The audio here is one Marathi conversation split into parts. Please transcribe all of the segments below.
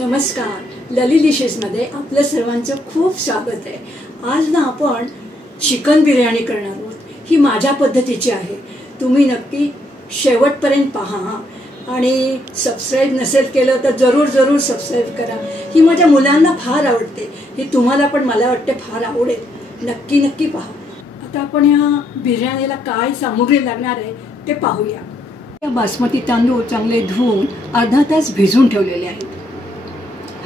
नमस्कार, लली डिशेसमध्ये आपलं सर्वांचं खूप स्वागत आहे। आज ना आपण चिकन बिर्याणी करणार आहोत। ही माझ्या पद्धतीची आहे। तुम्ही नक्की शेवटपर्यंत पहा आणि सबस्क्राइब नसेल केलं तर जरूर सबस्क्राइब करा। ही माझ्या मुलांना फार आवडते। ही तुम्हाला पण मला वाटते फार आवडेल। नक्की पहा। आता आपण या बिर्याणीला काय सामग्री लागणार आहे ते पाहूया। बासमती तांदूळ चांगले धुवून अर्धा तास भिजवून ठेवलेले आहेत।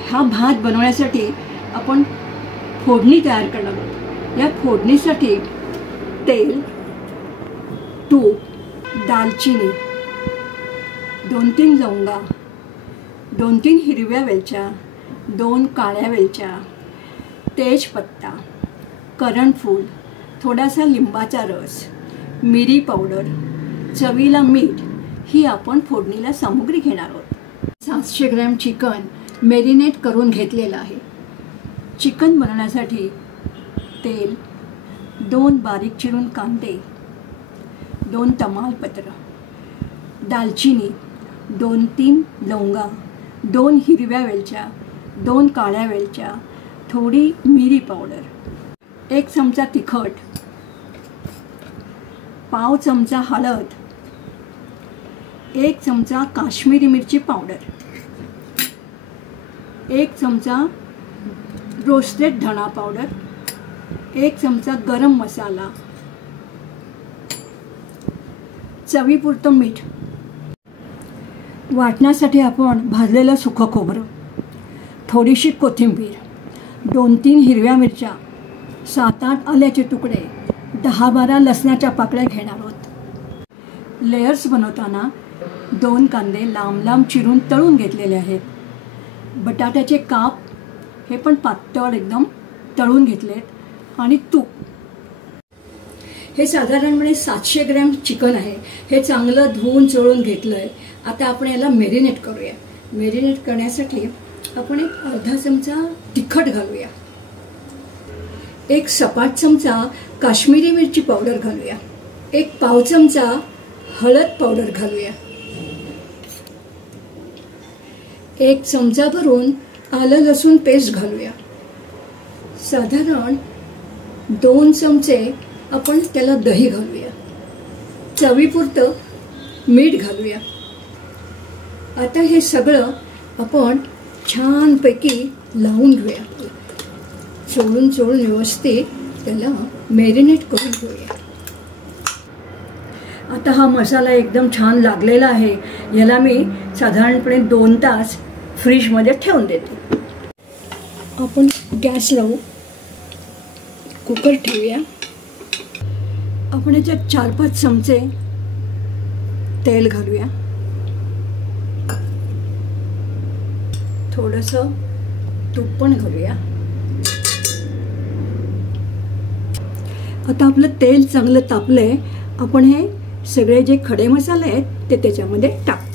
हा भात बनवण्यासाठी आपण फोडणी तयार करणार आहोत। या फोडणीसाठी तेल, तूप, दालचिनी, 2-3 लवंगा, 2-3 हिरव्या वेलच्या, 2 काळ्या वेलच्या, तेजपत्ता, करणफूल, थोडासा लिंबाचा रस, मिरी पावडर, चवीला मीठ ही आपण फोडणीला सामग्री घेणार आहोत। 700 ग्रॅम चिकन मॅरिनेट करून घेतलेलं आहे। चिकन बनवण्यासाठी तेल, 2 बारीक चिरून कांदे, 2 तमालपत्र, दालचिनी, 2-3 लवंगा, 2 हिरव्या वेलच्या, 2 काळ्या वेलच्या, थोडी मिरी पावडर, 1 चमचा तिखट, पाव चमचा हळद, 1 चमचा काश्मीरी मिरची पावडर, 1 चमचा रोस्टेड धना पावडर, 1 चमचा गरम मसाला, चवीपुरतं मीठ। वाटण्यासाठी आपण भाजलेलं सुकं खोबरं, थोडीशी कोथिंबीर, 2-3 हिरव्या मिरच्या, 7-8 आल्याचे तुकडे, 10-12 लसणाच्या पाकळ्या घेणार आहोत। लेयर्स बनवताना 2 कांदे लांब चिरून तळून घेतलेले आहेत। बटाट्याचे काप हे पण पातळ एकदम तळून घेतलेत आणि तूप। हे साधारणपणे 700 ग्रॅम चिकन आहे। हे चांगलं धुवून चोळून घेतलंय। आता आपण याला मॅरिनेट करूया। मॅरिनेट करण्यासाठी आपण 1 अर्धा चमचा तिखट घालूया, 1 सपाट चमचा काश्मीरी मिरची पावडर घालूया, 1 पाव चमचा हळद पावडर घालूया, 1 चमचा भरून आलं लसूण पेस्ट घालूया, साधारण 2 चमचे आपण त्याला दही घालूया, चवीपुरतं मीठ घालूया। आता हे सगळं आपण छानपैकी लावून घेऊया। चोळून व्यवस्थित त्याला मॅरिनेट करून घेऊया। आता हा मसाला एकदम छान लागलेला आहे। याला मी साधारणपणे 2 तास फ्रीजमध्ये ठेवून देते। आपण गॅस लावू, कुकर ठेवूया। आपण याच्यात 4-5 चमचे तेल घालूया, थोडंसं तूप पण घालूया। आता आपलं तेल चांगलं तापलंय। आपण हे सगळे जे खडे मसाले आहेत ते त्याच्यामध्ये टाकूया।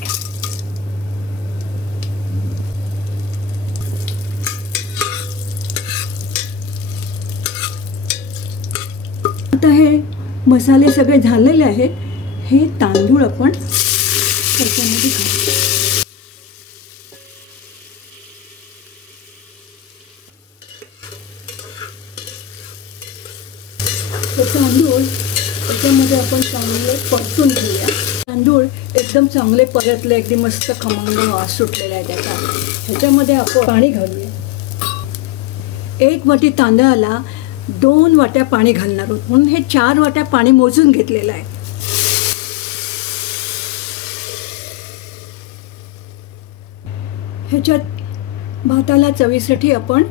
आता हे मसाले सगळे झालेले आहेत। हे तांदूळ आपण त्याच्यामध्ये घालू। तांदूळ त्याच्यामध्ये आपण चांगले परतून घेऊया। तांदूळ एकदम चांगले परतले, एकदम मस्त खमंग वास सुटलेला आहे त्याचा। ह्याच्यामध्ये आपण पाणी घालूया। 1 वाटी तांदळाला 2 वाट्या पाणी घालणार आहोत, म्हणून हे 4 वाट्या पाणी मोजून घेतलेलं आहे। ह्याच्यात भाताला चवीसाठी आपण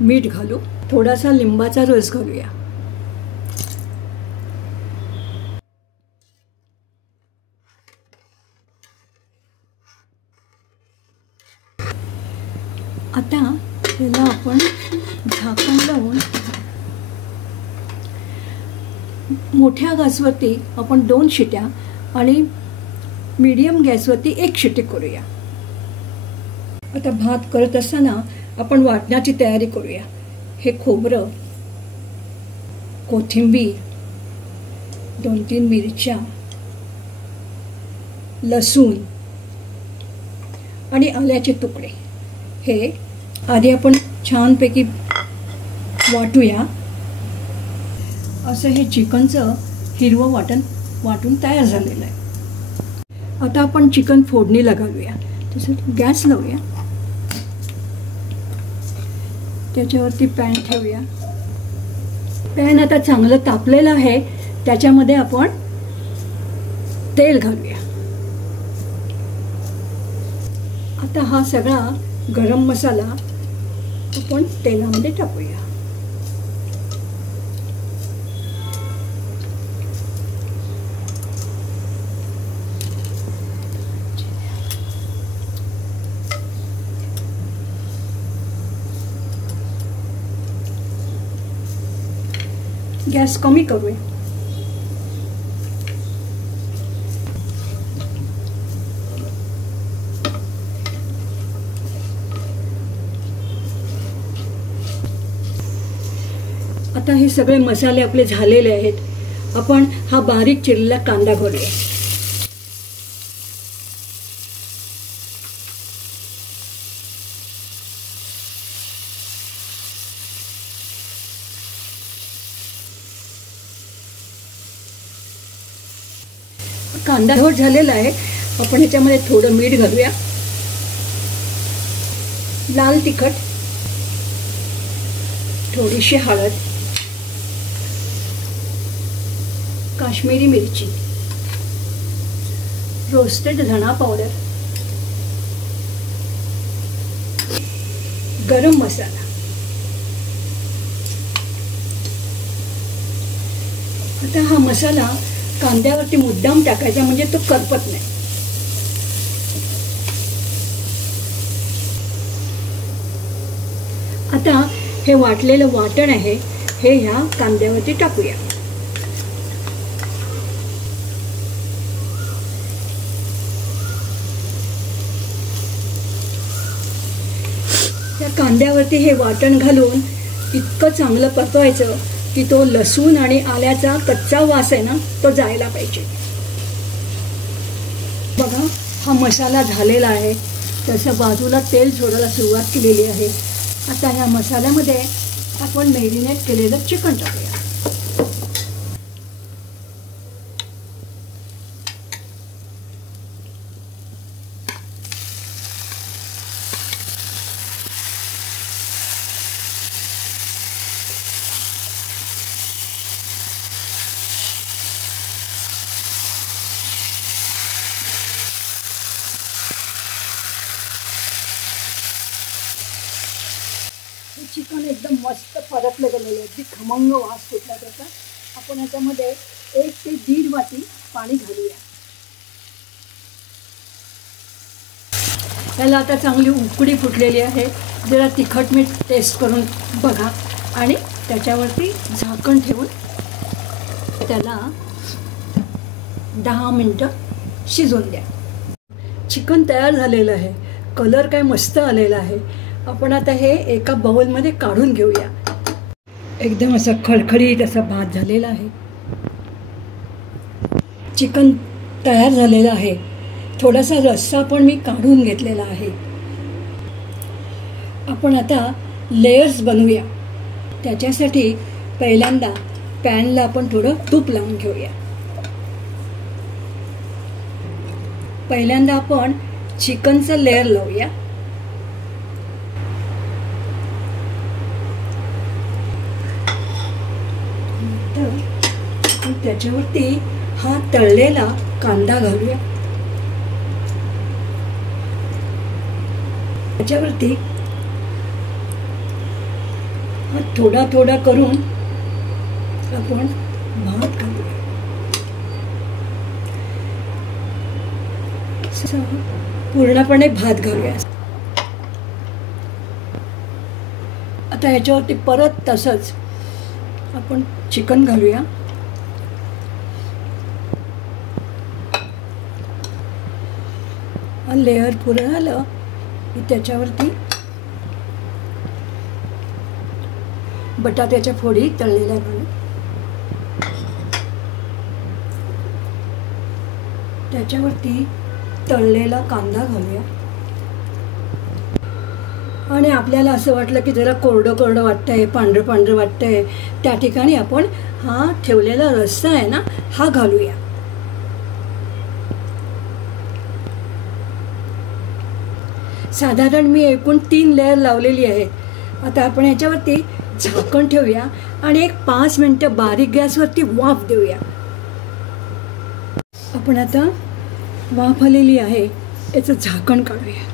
मीठ घालू, थोडासा लिंबाचा रस घालूया। आता याला आपण झाकण लावून मोठ्या गॅसवरती आपण 2 शिट्या आणि मीडियम गॅसवरती 1 शिटी करूया। आता भात करत असताना आपण वाटण्याची तयारी करूया। हे खोबरं, कोथिंबीर, 2-3 मिरच्या, लसूण आणि आल्याचे तुकडे हे आधी आपण छानपैकी वाटूया. असं हे चिकनचं हिरवं वाटून तयार झालेलं आहे. आता आपण चिकन फोडणीला घालूया. तसं गॅस लावूया. त्याच्यावरती पॅन ठेवूया. पॅन आता चांगलं तापलेलं आहे. त्याच्यामध्ये आपण तेल घालूया. आता हा सगळा गरम मसाला आपण तेलामध्ये टाकूया. गॅस कमी करूया. आता हे सगळे मसाले आपले झालेले आहेत. आपण हा बारीक चिरलेला कांदा घालूया. कांदा थोडा झालेला आहे. आपण ह्याच्यामध्ये थोडं मीठ घालूया. लाल तिखट, थोडीशी हळद, काश्मीरी मिरची, रोस्टेड धना पावडर, गरम मसाला. आता हा मसाला कांद्यावरती मुद्दाम टाकायचा म्हणजे तो करपत नाही. आता हे वाटलेलं वाटण आहे हे ह्या कांद्यावरती टाकूया. त्या कांद्यावरती हे वाटण घालून इतकं चांगलं परतवायचं की तो लसूण आणि आल्याचा कच्चा वास आहे ना तो जायला पाहिजे. बघा हा मसाला झालेला आहे. तसं बाजूला तेल सोडायला सुरुवात केलेली आहे. आता ह्या मसाल्यामध्ये आपण मॅरिनेट केलेलं चिकन टाकूया. चिकन एकदम मस्त परतलं गेलेलं आहे. अगदी खमंग वास सुटला त्याचा. आपण याच्यामध्ये 1 ते 1.5 वाटी पाणी घालूया. त्याला आता चांगली उकळी फुटलेली आहे. जरा तिखट मीठ टेस्ट करून बघा आणि त्याच्यावरती झाकण ठेवून त्याला 10 मिनटं शिजवून द्या. चिकन तयार झालेलं आहे. कलर काय मस्त आलेला आहे. आपण आता हे एका बाउलमध्ये काढून घेऊया. एकदम असा खडखडीत असा भात झालेला आहे. चिकन तयार झालेलं आहे. थोडासा रस्सा पण मी काढून घेतलेला आहे. आपण आता लेयर्स बनवूया. त्याच्यासाठी पहिल्यांदा पॅनला आपण थोडं तूप लावून घेऊया. पहिल्यांदा आपण चिकनचं लेयर लावूया. त्याच्यावरती हा तळलेला कांदा घालूया. त्याच्यावरती हा थोडा थोडा करून आपण भात घालूया. पूर्णपणे भात घालूया. आता ह्याच्यावरती परत तसंच आपण चिकन घालूया. लेअर पुरं झालं की त्याच्यावरती बटाट्याच्या फोडी तळलेल्या घालू. त्याच्यावरती तळलेला कांदा घालूया. आणि आपल्याला असं वाटलं की जरा कोरडं कोरडं वाटतं आहे, पांढरं पांढरं वाटतं आहे, त्या ठिकाणी आपण हा ठेवलेला रस्सा आहे ना हा घालूया. साधारण मी एकूण 3 लेअर लावलेली आहेत. आता आपण ह्याच्यावरती झाकण ठेवूया आणि एक 5 मिनटं बारीक गॅसवरती वाफ देऊया. आपण आता वाफ आलेली आहे, याचं झाकण काढूया.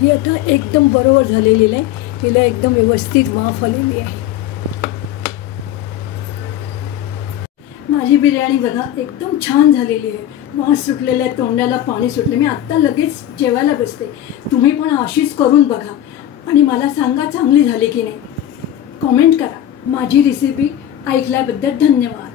ही आता एकदम बरोबर झालेली आहे, हिला एकदम व्यवस्थित वाफ आलेली आहे. माझी बिर्याणी बघा एकदम छान झालेली आहे. वास सुटलेला आहे, तोंडाला पाणी सुटले. मी आत्ता लगेच जेवायला बसते. तुम्ही पण अशीच करून बघा आणि मला सांगा चांगली झाली की नाही. कॉमेंट करा. माझी रेसिपी ऐकल्याबद्दल धन्यवाद.